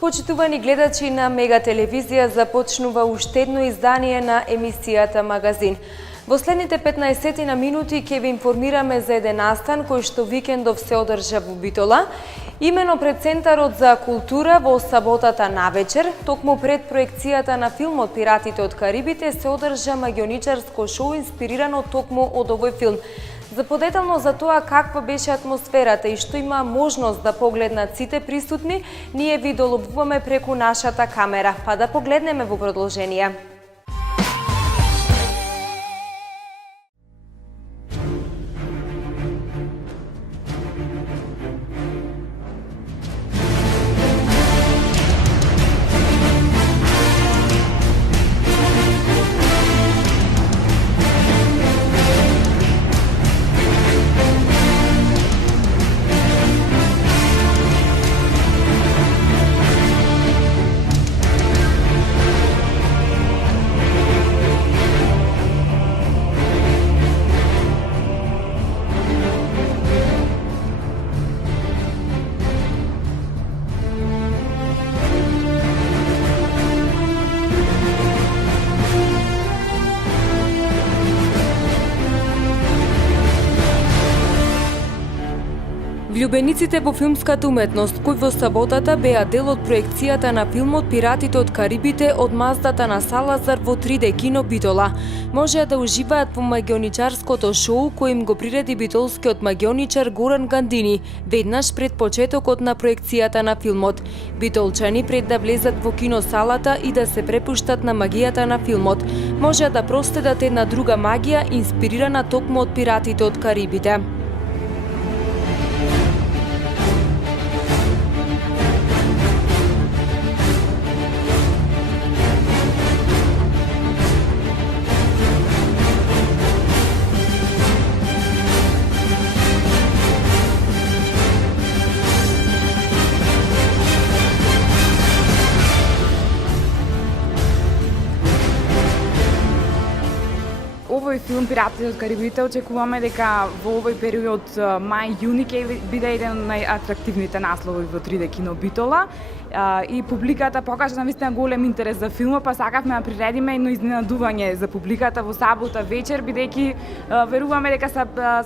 Почитувани гледачи на Мега телевизија, започнува уште едно издание на емисијата Магазин. Во следните 15 на минути ќе ви информираме за еден настан кој што викендов се одржа во Битола, имено пред Центарот за култура во саботата навечер, токму пред проекцијата на филмот Пиратите од Карибите се одржа магионичарско шоу инспирирано токму од овој филм. За подетално за тоа каква беше атмосферата и што има можност да погледнат сите присутни, ние ви долобуваме преку нашата камера, па да погледнеме во продолжение. Влюбениците во филмската уметност, кои во саботата беа дел од проекцијата на филмот Пиратите од Карибите од маздата на Салазар во 3D кино Битола, можеа да уживаат во магионичарското шоу кој им го приреди битолскиот магионичар Горан Гандини, веднаш пред почетокот на проекцијата на филмот. Битолчани пред да влезат во киносалата и да се препуштат на магијата на филмот, можеа да проследат една друга магија инспирирана токму од Пиратите од Карибите. Овој филм Пиратите од Карибите очекуваме дека во овој период мај-јуни ќе биде еден од најатрактивните наслови во 3D кино Битола и публиката покажа навистина голем интерес за филмот, па сакавме да приредиме едно изненадување за публиката во сабота вечер, бидејќи веруваме дека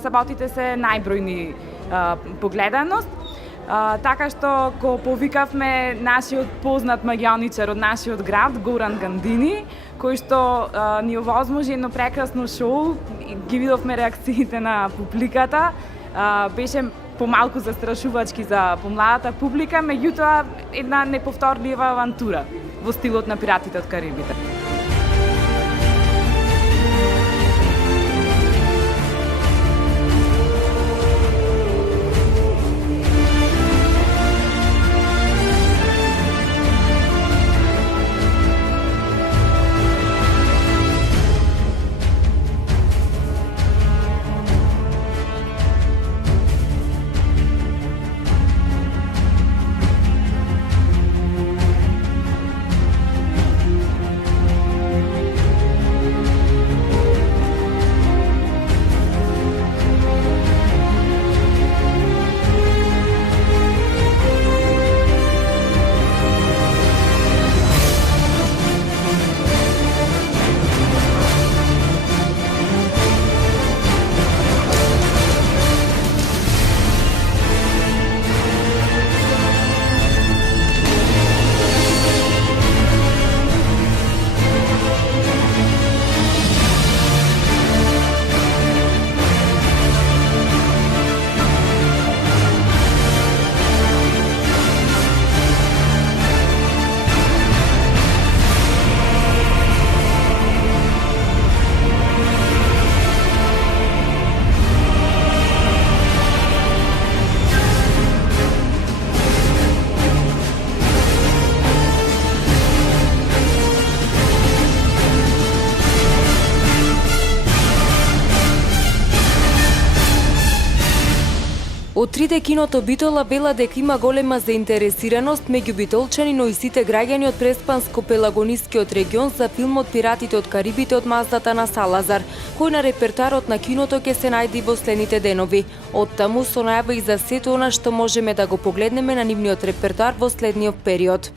саботите се најбројни по гледаност. Така што го повикавме нашиот познат магионичар од нашиот град, Горан Гандини, кој што ни овозможи едно прекрасно шоу. Ги видовме реакциите на публиката, беше помалку застрашувачки за помладата публика, меѓутоа една неповторлива авантура во стилот на Пиратите од Карибите. Од 3D киното Битола вела дека има голема заинтересираност меѓу битолчани, но и сите граѓани од Преспанско-Пелагонискиот регион за филмот Пиратите од Карибите од маздата на Салазар, кој на репертарот на киното ќе се најди во следните денови. Оттаму со најава и за сето она што можеме да го погледнеме на нивниот репертар во следниот период.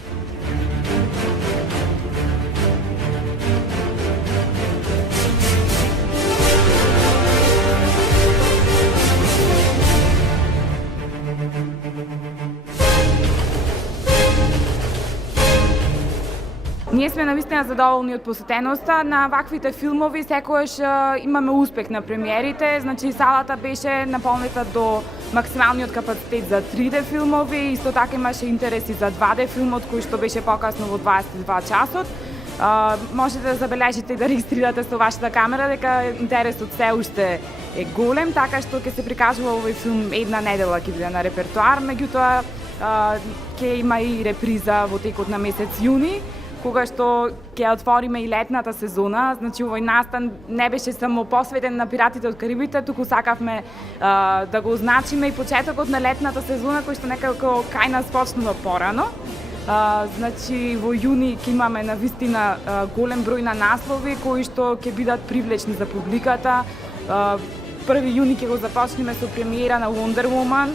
Ние сме навистина задоволни од посетеноста на ваквите филмови, секојаш имаме успех на премиерите, значи салата беше наполнета до максималниот капацитет за 3D филмови, исто така имаше интереси за 2D филмот кој што беше покасно во 22 часот. Можете да забележите и да регистрирате со вашата камера дека интересот се уште е голем, така што ќе се прикажува овој филм една недела ќе биде на репертуар, меѓутоа ќе има и реприза во текот на месец јуни, кога што ќе отвориме и летната сезона. Значи овој настан не беше само посветен на Пиратите од Карибите, туку сакавме да го означиме и почетокот на летната сезона кој што некако кај нас почнува порано. Значи во јуни ќе имаме навистина голем број на наслови кои што ќе бидат привлечни за публиката. 1 јуни ќе го започнеме со премиера на Wonder Woman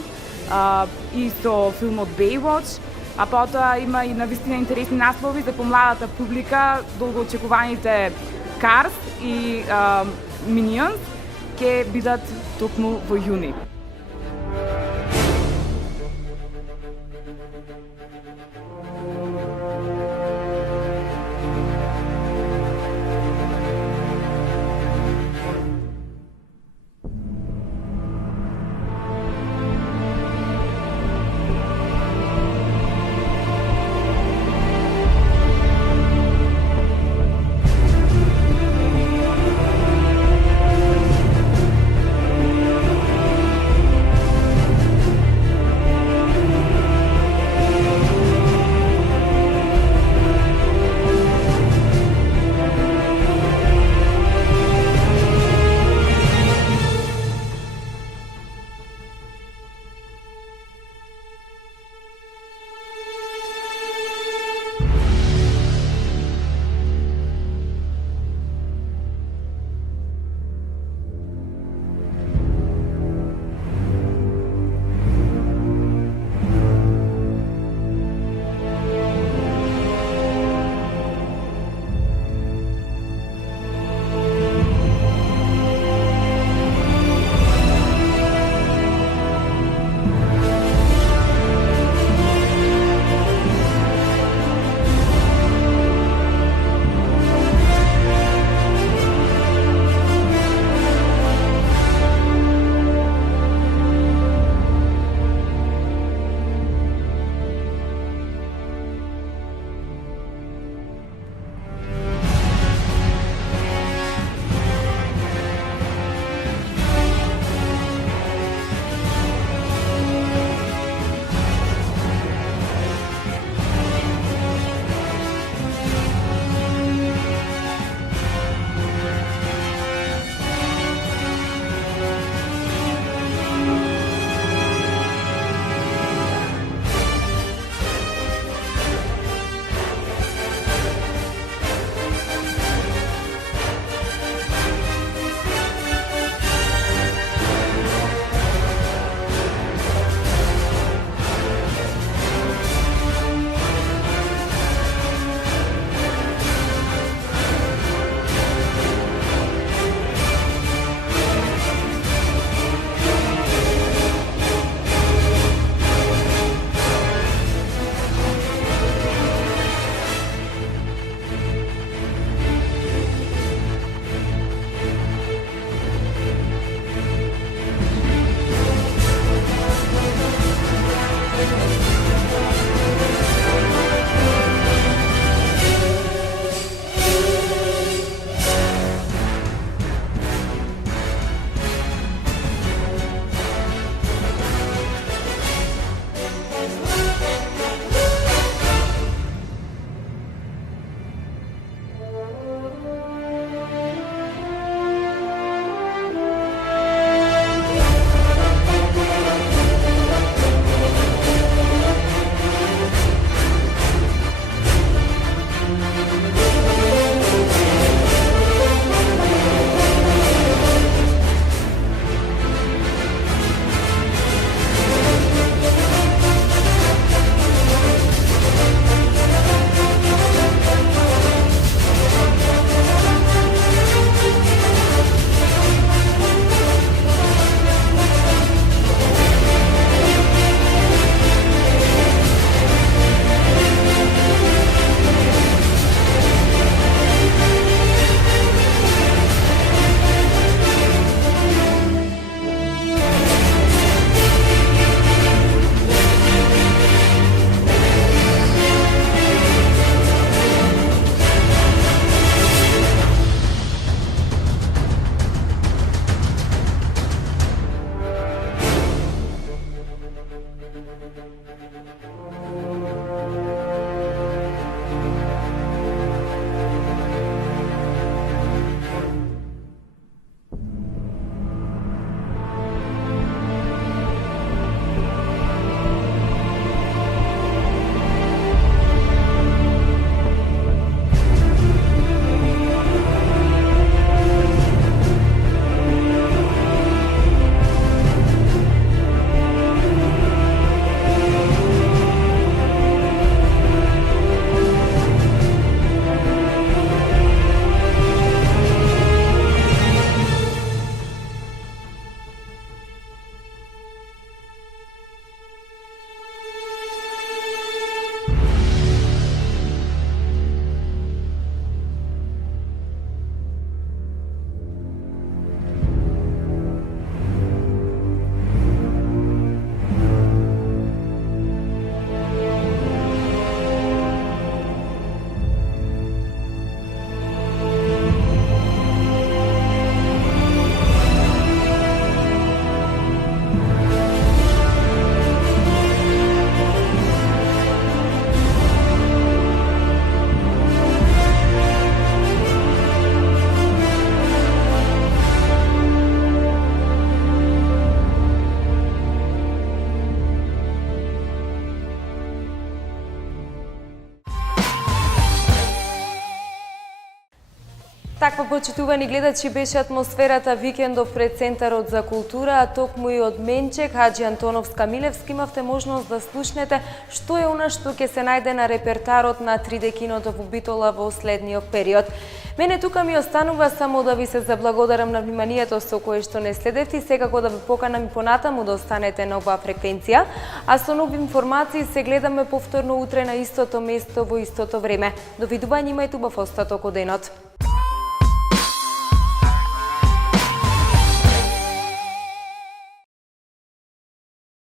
и со филмот Baywatch. А потоа има и навистина интересни наслови за помладата публика, долгоочекуваните Cars и Minions ќе бидат токму во јуни. Таква, почитувани гледачи, беше атмосферата викендов пред Центарот за култура, а токму и од Менчек, Хаджи Антоновска-Милевски имавте можност да слушнете што е она што ќе се најде на репертарот на 3D киното во Битола во следниот период. Мене тука ми останува само да ви се заблагодарам на вниманието со кое што не следевте, секако да ве поканам и понатаму да останете на оваа фреквенција, а со нови информации се гледаме повторно утре на истото место во истото време. Довидување, имајте убав остаток од денот.